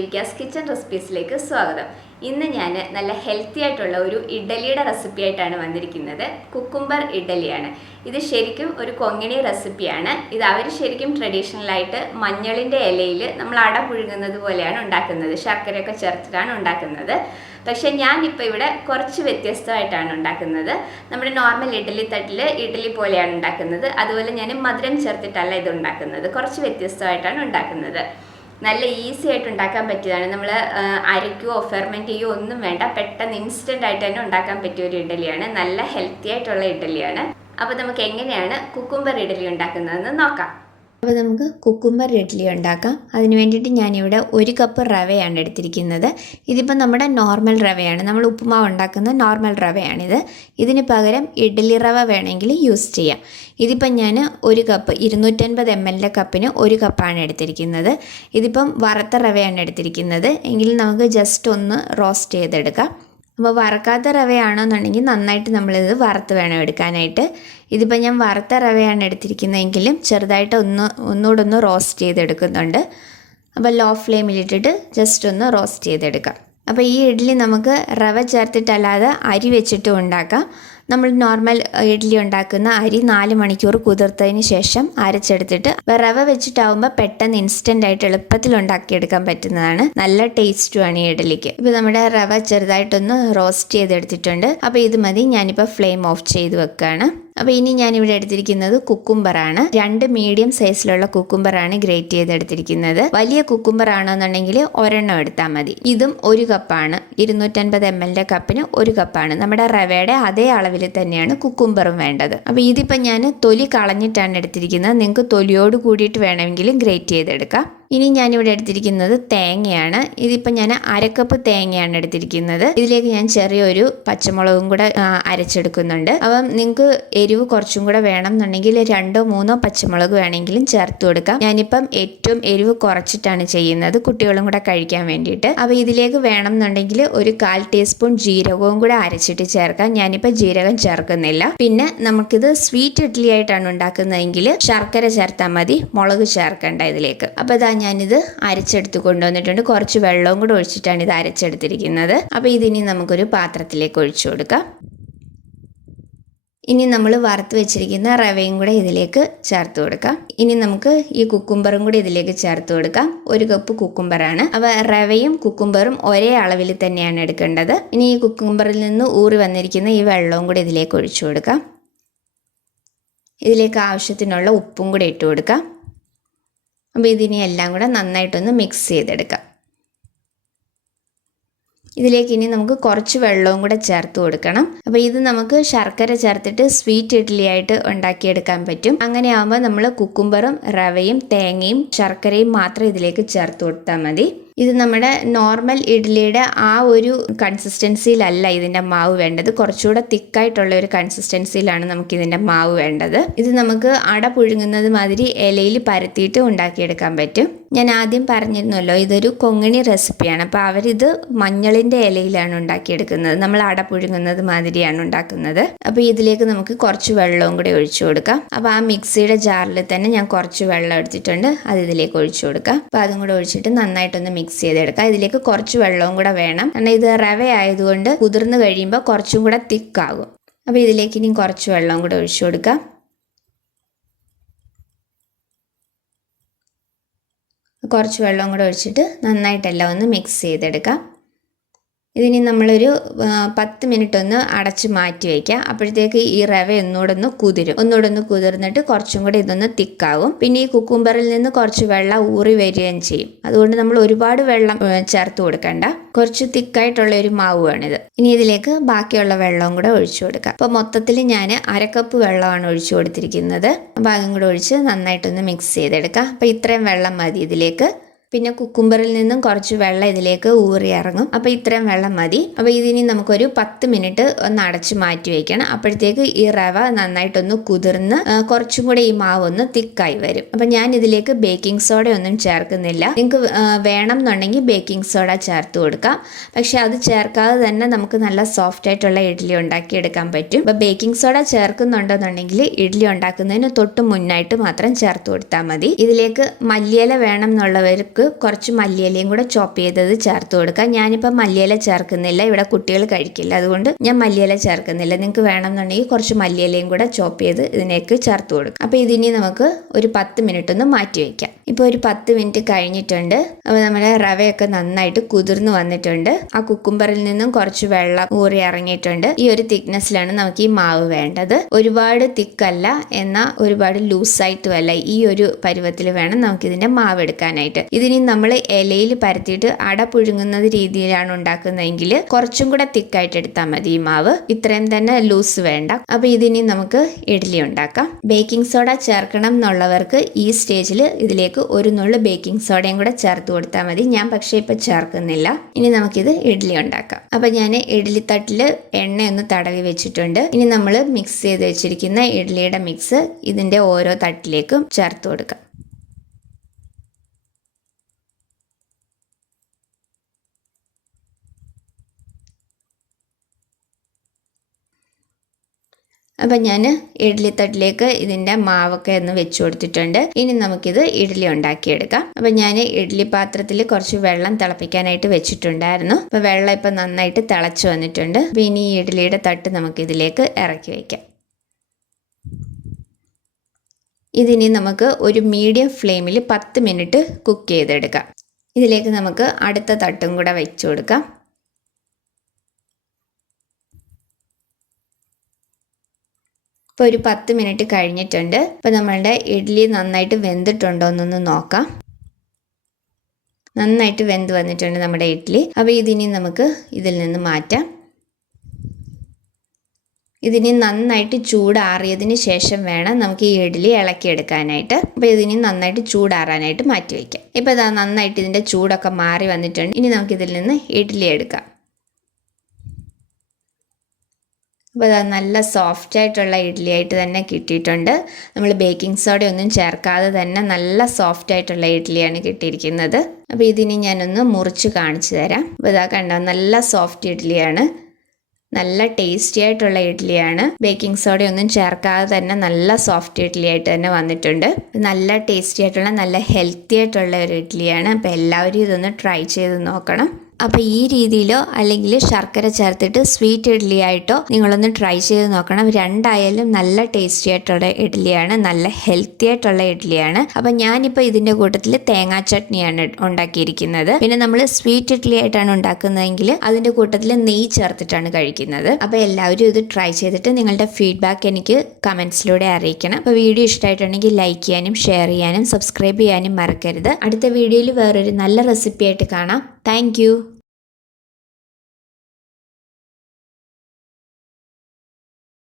Devika's kitchen റെസിപ്പീസിലേക്ക് സ്വാഗതം. ഇന്ന് ഞാൻ നല്ല ഹെൽത്തി ആയിട്ടുള്ള ഒരു ഇഡ്ഡലിയുടെ റെസിപ്പി ആയിട്ടാണ് വന്നിരിക്കുന്നത്. കുക്കുംബർ ഇഡ്ഡലിയാണ്. ഇത് ശരിക്കും ഒരു കൊങ്ങിണി റെസിപ്പിയാണ്. ഇത് അവർ ശരിക്കും ട്രഡീഷണലായിട്ട് മഞ്ഞളിൻ്റെ ഇലയിൽ നമ്മൾ അട പുഴുങ്ങുന്നത് പോലെയാണ് ഉണ്ടാക്കുന്നത്. ശർക്കരയൊക്കെ ചേർത്തിട്ടാണ് ഉണ്ടാക്കുന്നത്. പക്ഷേ ഞാനിപ്പോൾ ഇവിടെ കുറച്ച് വ്യത്യസ്തമായിട്ടാണ് ഉണ്ടാക്കുന്നത്. നമ്മുടെ നോർമൽ ഇഡ്ഡലി തട്ടിൽ ഇഡ്ഡലി പോലെയാണ് ഉണ്ടാക്കുന്നത്. അതുപോലെ ഞാൻ മധുരം ചേർത്തിട്ടല്ല ഇത് ഉണ്ടാക്കുന്നത്. കുറച്ച് വ്യത്യസ്തമായിട്ടാണ് ഉണ്ടാക്കുന്നത്. നല്ല ഈസി ആയിട്ട് ഉണ്ടാക്കാൻ പറ്റിയതാണ്. നമ്മൾ അരയ്ക്കുകയോ ഫെർമെൻറ്റ് ചെയ്യുകയോ ഒന്നും വേണ്ട. പെട്ടെന്ന് ഇൻസ്റ്റൻ്റ് ആയിട്ട് തന്നെ ഉണ്ടാക്കാൻ പറ്റിയ ഒരു ഇഡ്ഡലിയാണ്. നല്ല ഹെൽത്തി ആയിട്ടുള്ള ഇഡ്ഡലിയാണ്. അപ്പോൾ നമുക്ക് എങ്ങനെയാണ് കുക്കുംബർ ഇഡ്ഡലി ഉണ്ടാക്കുന്നതെന്ന് നോക്കാം. അപ്പോൾ നമുക്ക് കുക്കുംബർ ഇഡ്ഡലി ഉണ്ടാക്കാം. അതിന് വേണ്ടിയിട്ട് ഞാനിവിടെ 1 കപ്പ് റവയാണ് എടുത്തിരിക്കുന്നത്. ഇതിപ്പോൾ നമ്മുടെ നോർമൽ റവയാണ്. നമ്മൾ ഉപ്പുമാവ് ഉണ്ടാക്കുന്ന നോർമൽ റവയാണിത്. ഇതിന് പകരം ഇഡ്ഡലി റവ വേണമെങ്കിൽ യൂസ് ചെയ്യാം. ഇതിപ്പം ഞാൻ 1 കപ്പ് 250 ml കപ്പിന് 1 കപ്പാണ് എടുത്തിരിക്കുന്നത്. ഇതിപ്പം വറുത്ത റവയാണ് എടുത്തിരിക്കുന്നത്. എങ്കിൽ നമുക്ക് ജസ്റ്റ് ഒന്ന് റോസ്റ്റ് ചെയ്തെടുക്കാം. അപ്പോൾ വറക്കാത്ത റവയാണെന്നുണ്ടെങ്കിൽ നന്നായിട്ട് നമ്മളിത് വറുത്ത് വേണം എടുക്കാനായിട്ട്. ഇതിപ്പോൾ ഞാൻ വറുത്ത റവയാണ് എടുത്തിരിക്കുന്നതെങ്കിലും ചെറുതായിട്ട് ഒന്നുകൂടെ ഒന്ന് റോസ്റ്റ് ചെയ്തെടുക്കുന്നുണ്ട്. അപ്പോൾ ലോ ഫ്ലെയിമിലിട്ടിട്ട് ജസ്റ്റ് ഒന്ന് റോസ്റ്റ് ചെയ്തെടുക്കാം. അപ്പോൾ ഈ ഇഡ്ഡലി നമുക്ക് റവ ചേർത്തിട്ടല്ലാതെ അരി വെച്ചിട്ടും ഉണ്ടാക്കാം. നമ്മൾ നോർമൽ ഇഡ്ഡലി ഉണ്ടാക്കുന്ന അരി 4 മണിക്കൂർ കുതിർത്തതിന് ശേഷം അരച്ചെടുത്തിട്ട് റവ വെച്ചിട്ടാവുമ്പോൾ പെട്ടെന്ന് ഇൻസ്റ്റൻ്റ് ആയിട്ട് എളുപ്പത്തിൽ ഉണ്ടാക്കിയെടുക്കാൻ പറ്റുന്നതാണ്. നല്ല ടേസ്റ്റുമാണ് ഈ ഇഡ്ഡലിക്ക്. ഇപ്പോൾ നമ്മുടെ റവ ചെറുതായിട്ടൊന്ന് റോസ്റ്റ് ചെയ്തെടുത്തിട്ടുണ്ട്. അപ്പോൾ ഇത് മതി. ഞാനിപ്പോൾ ഫ്ലെയിം ഓഫ് ചെയ്ത് വെക്കുകയാണ്. അപ്പോൾ ഇനി ഞാനിവിടെ എടുത്തിരിക്കുന്നത് കുക്കുംബറാണ്. 2 മീഡിയം സൈസിലുള്ള കുക്കുംബറാണ് ഗ്രേറ്റ് ചെയ്തെടുത്തിരിക്കുന്നത്. വലിയ കുക്കുംബർ ആണെന്നുണ്ടെങ്കിൽ ഒരെണ്ണം എടുത്താൽ മതി. ഇതും 1 കപ്പാണ്. 250 ml കപ്പിന് 1 കപ്പാണ്. നമ്മുടെ റവയുടെ അതേ അളവിൽ തന്നെയാണ് കുക്കുംബറും വേണ്ടത്. അപ്പോൾ ഇതിപ്പോൾ ഞാൻ തൊലി കളഞ്ഞിട്ടാണ് എടുത്തിരിക്കുന്നത്. നിങ്ങൾക്ക് തൊലിയോട് കൂടിയിട്ട് വേണമെങ്കിലും ഗ്രേറ്റ് ചെയ്തെടുക്കാം. ഇനി ഞാനിവിടെ എടുത്തിരിക്കുന്നത് തേങ്ങയാണ്. ഇതിപ്പോൾ ഞാൻ 1/2 കപ്പ് തേങ്ങയാണ് എടുത്തിരിക്കുന്നത്. ഇതിലേക്ക് ഞാൻ ചെറിയൊരു പച്ചമുളകും കൂടെ അരച്ചെടുക്കുന്നുണ്ട്. അപ്പം നിങ്ങൾക്ക് എരിവ് കുറച്ചും കൂടെ വേണം എന്നുണ്ടെങ്കിൽ 2 or 3 പച്ചമുളക് വേണമെങ്കിലും ചേർത്ത് കൊടുക്കാം. ഞാനിപ്പം ഏറ്റവും എരിവ് കുറച്ചിട്ടാണ് ചെയ്യുന്നത്, കുട്ടികളും കൂടെ കഴിക്കാൻ വേണ്ടിയിട്ട്. അപ്പോൾ ഇതിലേക്ക് വേണം എന്നുണ്ടെങ്കിൽ ഒരു 1/4 ടീസ്പൂൺ ജീരകവും കൂടെ അരച്ചിട്ട് ചേർക്കാം. ഞാനിപ്പോൾ ജീരകം ചേർക്കുന്നില്ല. പിന്നെ നമുക്കിത് സ്വീറ്റ് ഇഡ്ഡലി ആയിട്ടാണ് ഉണ്ടാക്കുന്നതെങ്കിൽ ശർക്കര ചേർത്താൽ മതി, മുളക് ചേർക്കണ്ട ഇതിലേക്ക്. അപ്പോൾ ഇതാ ഞാനിത് അരച്ചെടുത്ത് കൊണ്ടുവന്നിട്ടുണ്ട്. കുറച്ച് വെള്ളവും കൂടെ ഒഴിച്ചിട്ടാണ് ഇത് അരച്ചെടുത്തിരിക്കുന്നത്. അപ്പോൾ ഇതിനി നമുക്കൊരു പാത്രത്തിലേക്ക് ഒഴിച്ചു കൊടുക്കാം. ഇനി നമ്മൾ വറുത്ത് വെച്ചിരിക്കുന്ന റവയും കൂടെ ഇതിലേക്ക് ചേർത്ത് കൊടുക്കാം. ഇനി നമുക്ക് ഈ കുക്കുംബറും കൂടെ ഇതിലേക്ക് ചേർത്ത് കൊടുക്കാം. 1 കപ്പ് കുക്കുംബറാണ്. അപ്പോൾ റവയും കുക്കുംബറും ഒരേ അളവിൽ തന്നെയാണ് എടുക്കേണ്ടത്. ഇനി ഈ കുക്കുംബറിൽ നിന്ന് ഊറി വന്നിരിക്കുന്ന ഈ വെള്ളവും കൂടെ ഇതിലേക്ക് ഒഴിച്ചു കൊടുക്കാം. ഇതിലേക്ക് ആവശ്യത്തിനുള്ള ഉപ്പും കൂടെ ഇട്ട് കൊടുക്കാം. അപ്പോൾ ഇതിനെ എല്ലാം കൂടെ നന്നായിട്ടൊന്ന് മിക്സ് ചെയ്തെടുക്കാം. ഇതിലേക്ക് ഇനി നമുക്ക് കുറച്ച് വെള്ളവും കൂടെ ചേർത്ത് കൊടുക്കണം. അപ്പോൾ ഇത് നമുക്ക് ശർക്കര ചേർത്തിട്ട് സ്വീറ്റ് ഇഡ്ഡലി ആയിട്ട് ഉണ്ടാക്കിയെടുക്കാൻ പറ്റും. അങ്ങനെ ആകുമ്പോൾ നമ്മൾ കുക്കുംബറും റവയും തേങ്ങയും ശർക്കരയും മാത്രം ഇതിലേക്ക് ചേർത്ത് കൊടുത്താൽ മതി. ഇത് നമ്മുടെ നോർമൽ ഇഡ്ഡലിയുടെ ആ ഒരു കൺസിസ്റ്റൻസിയിലല്ല ഇതിൻ്റെ മാവ് വേണ്ടത്. കുറച്ചുകൂടെ തിക്കായിട്ടുള്ള ഒരു കൺസിസ്റ്റൻസിയിലാണ് നമുക്കിതിൻ്റെ മാവ് വേണ്ടത്. ഇത് നമുക്ക് അട പുഴുങ്ങുന്നത് മാതിരി ഇലയിൽ പരത്തിയിട്ട് ഉണ്ടാക്കിയെടുക്കാൻ പറ്റും. ഞാൻ ആദ്യം പറഞ്ഞിരുന്നല്ലോ, ഇതൊരു കൊങ്ങിണി റെസിപ്പിയാണ്. അപ്പോൾ അവരിത് മഞ്ഞളിൻ്റെ ഇലയിലാണ് ഉണ്ടാക്കിയെടുക്കുന്നത്. നമ്മൾ അട പുഴുങ്ങുന്നത് മാതിരിയാണ് ഉണ്ടാക്കുന്നത്. അപ്പോൾ ഇതിലേക്ക് നമുക്ക് കുറച്ച് വെള്ളവും കൂടി ഒഴിച്ചു കൊടുക്കാം. അപ്പോൾ ആ മിക്സിയുടെ ജാറിൽ തന്നെ ഞാൻ കുറച്ച് വെള്ളം എടുത്തിട്ടുണ്ട്. അത് ഇതിലേക്ക് ഒഴിച്ചു കൊടുക്കാം. അപ്പോൾ അതും കൂടെ ഒഴിച്ചിട്ട് നന്നായിട്ടൊന്ന് മിക്സ് ചെയ്തെടുക്കാം. ഇതിലേക്ക് കുറച്ച് വെള്ളവും കൂടെ വേണം. കാരണം ഇത് റവ ആയതുകൊണ്ട് കുതിർന്ന് കഴിയുമ്പോൾ കുറച്ചും കൂടെ തിക്കാകും. അപ്പോൾ ഇതിലേക്ക് ഇനി കുറച്ച് വെള്ളവും കൂടെ ഒഴിച്ചു കൊടുക്കാം. കുറച്ച് വെള്ളവും കൂടെ ഒഴിച്ചിട്ട് നന്നായിട്ടെല്ലാം ഒന്ന് മിക്സ് ചെയ്തെടുക്കാം. ഇതിനി നമ്മളൊരു 10 മിനിറ്റ് ഒന്ന് അടച്ച് മാറ്റി വയ്ക്കാം. അപ്പോഴത്തേക്ക് ഈ റവ ഒന്നുകൂടെ ഒന്ന് കുതിർന്നിട്ട് കുറച്ചും കൂടെ ഇതൊന്ന് തിക്കാവും. പിന്നെ ഈ കുക്കുംബറിൽ നിന്ന് കുറച്ച് വെള്ളം ഊറി വരികയും ചെയ്യും. അതുകൊണ്ട് നമ്മൾ ഒരുപാട് വെള്ളം ചേർത്ത് കൊടുക്കണ്ട. കുറച്ച് തിക്കായിട്ടുള്ള ഒരു മാവാണിത്. ഇനി ഇതിലേക്ക് ബാക്കിയുള്ള വെള്ളവും കൂടെ ഒഴിച്ചു കൊടുക്കാം. അപ്പോൾ മൊത്തത്തിൽ ഞാൻ 1/2 കപ്പ് വെള്ളമാണ് ഒഴിച്ചു കൊടുത്തിരിക്കുന്നത്. അപ്പോൾ അതും കൂടെ ഒഴിച്ച് നന്നായിട്ടൊന്ന് മിക്സ് ചെയ്തെടുക്കാം. അപ്പോൾ ഇത്രയും വെള്ളം മതി ഇതിലേക്ക്. പിന്നെ കുക്കുംബറിൽ നിന്നും കുറച്ച് വെള്ളം ഇതിലേക്ക് ഊറി ഇറങ്ങും. അപ്പോൾ ഇത്രയും വെള്ളം മതി. അപ്പോൾ ഇതിനി നമുക്കൊരു 10 മിനിറ്റ് ഒന്ന് അടച്ച് മാറ്റി വയ്ക്കണം. അപ്പോഴത്തേക്ക് ഈ റവ നന്നായിട്ടൊന്ന് കുതിർന്ന് കുറച്ചും കൂടെ ഈ മാവ് ഒന്ന് തിക്കായി വരും. അപ്പം ഞാൻ ഇതിലേക്ക് ബേക്കിംഗ് സോഡ ഒന്നും ചേർക്കുന്നില്ല. നിങ്ങൾക്ക് വേണം എന്നുണ്ടെങ്കിൽ ബേക്കിംഗ് സോഡ ചേർത്ത് കൊടുക്കാം. പക്ഷെ അത് ചേർക്കാതെ തന്നെ നമുക്ക് നല്ല സോഫ്റ്റ് ആയിട്ടുള്ള ഇഡ്ഡലി ഉണ്ടാക്കിയെടുക്കാൻ പറ്റും. അപ്പോൾ ബേക്കിംഗ് സോഡ ചേർക്കുന്നുണ്ടെന്നുണ്ടെങ്കിൽ ഇഡ്ഡലി ഉണ്ടാക്കുന്നതിന് തൊട്ട് മുന്നായിട്ട് മാത്രം ചേർത്ത് കൊടുത്താൽ മതി. ഇതിലേക്ക് മല്ലിയില വേണം എന്നുള്ളവർക്ക് നമുക്ക് കുറച്ച് മല്ലിയിലയും കൂടെ ചോപ്പ് ചെയ്തത് ചേർത്ത് കൊടുക്കാം. ഞാനിപ്പോൾ മല്ലിയില ചേർക്കുന്നില്ല, ഇവിടെ കുട്ടികൾ കഴിക്കില്ല, അതുകൊണ്ട് ഞാൻ മല്ലിയില ചേർക്കുന്നില്ല. നിങ്ങൾക്ക് വേണമെന്നുണ്ടെങ്കിൽ കുറച്ച് മല്ലിയിലയും കൂടെ ചോപ്പ് ചെയ്ത് ഇതിലേക്ക് ചേർത്ത് കൊടുക്കാം. അപ്പോൾ ഇതിനി നമുക്ക് ഒരു 10 മിനിറ്റ് ഒന്ന് മാറ്റി വയ്ക്കാം. ഇപ്പോൾ ഒരു 10 മിനിറ്റ് കഴിഞ്ഞിട്ടുണ്ട്. അപ്പോൾ നമ്മുടെ റവയൊക്കെ നന്നായിട്ട് കുതിർന്ന് വന്നിട്ടുണ്ട്. ആ കുക്കുംബറിൽ നിന്നും കുറച്ച് വെള്ളം ഊറി ഇറങ്ങിയിട്ടുണ്ട്. ഈ ഒരു തിക്നെസ്സിലാണ് നമുക്ക് ഈ മാവ് വേണ്ടത്. ഒരുപാട് തിക്കല്ല, എന്നാൽ ഒരുപാട് ലൂസായിട്ടുമല്ല. ഈ ഒരു പരുവത്തിൽ വേണം നമുക്കിതിൻ്റെ മാവ് എടുക്കാനായിട്ട്. ഇതിനി നമ്മൾ ഇലയിൽ പരത്തിയിട്ട് അട പുഴുങ്ങുന്നത് രീതിയിലാണ് ഉണ്ടാക്കുന്നതെങ്കിൽ കുറച്ചും കൂടെ തിക്കായിട്ട് എടുത്താൽ മതി ഈ മാവ്. ഇത്രയും തന്നെ ലൂസ് വേണ്ട. അപ്പോൾ ഇതിനി നമുക്ക് ഇഡ്ഡലി ഉണ്ടാക്കാം. ബേക്കിംഗ് സോഡ ചേർക്കണം എന്നുള്ളവർക്ക് ഈ സ്റ്റേജിൽ ഇതിലേക്ക് ഒരു നുള്ളു ബേക്കിംഗ് സോഡയും കൂടെ ചേർത്ത് കൊടുത്താൽ മതി. ഞാൻ പക്ഷേ ഇപ്പം ചേർക്കുന്നില്ല. ഇനി നമുക്കിത് ഇഡ്ഡലി ഉണ്ടാക്കാം. അപ്പം ഞാൻ ഇഡ്ഡലി തട്ടിൽ എണ്ണയൊന്ന് തടവി വെച്ചിട്ടുണ്ട്. ഇനി നമ്മൾ മിക്സ് ചെയ്ത് വെച്ചിരിക്കുന്ന ഇഡ്ഡലിയുടെ മിക്സ് ഇതിൻ്റെ ഓരോ തട്ടിലേക്കും ചേർത്ത് കൊടുക്കാം. അപ്പം ഞാൻ ഇഡ്ഡലി തട്ടിലേക്ക് ഇതിൻ്റെ മാവൊക്കെ ഒന്ന് വെച്ച് കൊടുത്തിട്ടുണ്ട്. ഇനി നമുക്കിത് ഇഡ്ഡലി ഉണ്ടാക്കിയെടുക്കാം. അപ്പം ഞാൻ ഇഡ്ഡലി പാത്രത്തിൽ കുറച്ച് വെള്ളം തിളപ്പിക്കാനായിട്ട് വെച്ചിട്ടുണ്ടായിരുന്നു. അപ്പോൾ വെള്ളം ഇപ്പം നന്നായിട്ട് തിളച്ച് വന്നിട്ടുണ്ട്. അപ്പോൾ ഇനി ഈ ഇഡ്ഡലിയുടെ തട്ട് നമുക്കിതിലേക്ക് ഇറക്കി വയ്ക്കാം. ഇതിനി നമുക്ക് ഒരു മീഡിയം ഫ്ലെയിമിൽ 10 മിനിറ്റ് കുക്ക് ചെയ്തെടുക്കാം. ഇതിലേക്ക് നമുക്ക് അടുത്ത തട്ടും കൂടെ വെച്ച് കൊടുക്കാം. ഇപ്പോൾ ഒരു 10 മിനിറ്റ് കഴിഞ്ഞിട്ടുണ്ട്. ഇപ്പോൾ നമ്മളുടെ ഇഡ്ഡലി നന്നായിട്ട് വെന്തിട്ടുണ്ടോ എന്നൊന്ന് നോക്കാം. നന്നായിട്ട് വെന്ത് വന്നിട്ടുണ്ട് നമ്മുടെ ഇഡ്ഡലി. അപ്പോൾ ഇതിനി നമുക്ക് ഇതിൽ നിന്ന് മാറ്റാം. ഇതിനി നന്നായിട്ട് ചൂടാറിയതിന് ശേഷം വേണം നമുക്ക് ഈ ഇഡ്ഡലി ഇളക്കിയെടുക്കാനായിട്ട്. അപ്പോൾ ഇതിനി നന്നായിട്ട് ചൂടാറാനായിട്ട് മാറ്റി വയ്ക്കാം. ഇപ്പോൾ ഇതാ നന്നായിട്ട് ഇതിൻ്റെ ചൂടൊക്കെ മാറി വന്നിട്ടുണ്ട്. ഇനി നമുക്കിതിൽ നിന്ന് ഇഡ്ഡലി എടുക്കാം. അപ്പോൾ അത് നല്ല സോഫ്റ്റ് ആയിട്ടുള്ള ഇഡ്ഡലി ആയിട്ട് തന്നെ കിട്ടിയിട്ടുണ്ട്. നമ്മൾ ബേക്കിംഗ് സോഡ ഒന്നും ചേർക്കാതെ തന്നെ നല്ല സോഫ്റ്റ് ആയിട്ടുള്ള ഇഡ്ഡലിയാണ് കിട്ടിയിരിക്കുന്നത്. അപ്പോൾ ഇതിനി ഞാനൊന്ന് മുറിച്ച് കാണിച്ചു തരാം. അപ്പോൾ ഇതാ കണ്ടോ, നല്ല സോഫ്റ്റ് ഇഡ്ഡലിയാണ്, നല്ല ടേസ്റ്റി ആയിട്ടുള്ള ഇഡ്ഡലിയാണ്. ബേക്കിംഗ് സോഡ ഒന്നും ചേർക്കാതെ തന്നെ നല്ല സോഫ്റ്റ് ഇഡ്ഡലി ആയിട്ട് തന്നെ വന്നിട്ടുണ്ട്. നല്ല ടേസ്റ്റി ആയിട്ടുള്ള നല്ല ഹെൽത്തി ആയിട്ടുള്ള ഒരു ഇഡ്ഡലിയാണ്. അപ്പോൾ എല്ലാവരും ഇതൊന്ന് ട്രൈ ചെയ്ത് നോക്കണം. അപ്പോൾ ഈ രീതിയിലോ അല്ലെങ്കിൽ ശർക്കര ചേർത്തിട്ട് സ്വീറ്റ് ഇഡ്ഡലി ആയിട്ടോ നിങ്ങളൊന്ന് ട്രൈ ചെയ്ത് നോക്കണം. രണ്ടായാലും നല്ല ടേസ്റ്റി ആയിട്ടുള്ള ഇഡ്ഡലിയാണ്, നല്ല ഹെൽത്തി ആയിട്ടുള്ള ഇഡ്ഡലിയാണ്. അപ്പോൾ ഞാനിപ്പോൾ ഇതിൻ്റെ കൂട്ടത്തിൽ തേങ്ങാ ചട്നിയാണ് ഉണ്ടാക്കിയിരിക്കുന്നത്. പിന്നെ നമ്മൾ സ്വീറ്റ് ഇഡ്ഡലി ആയിട്ടാണ് ഉണ്ടാക്കുന്നതെങ്കിൽ അതിൻ്റെ കൂട്ടത്തിൽ നെയ്യ് ചേർത്തിട്ടാണ് കഴിക്കുന്നത്. അപ്പോൾ എല്ലാവരും ഇത് ട്രൈ ചെയ്തിട്ട് നിങ്ങളുടെ ഫീഡ്ബാക്ക് എനിക്ക് കമൻസിലൂടെ അറിയിക്കണം. അപ്പോൾ വീഡിയോ ഇഷ്ടമായിട്ടുണ്ടെങ്കിൽ ലൈക്ക് ചെയ്യാനും ഷെയർ ചെയ്യാനും സബ്സ്ക്രൈബ് ചെയ്യാനും മറക്കരുത്. അടുത്ത വീഡിയോയിൽ വേറൊരു നല്ല റെസിപ്പി ആയിട്ട് കാണാം. താങ്ക്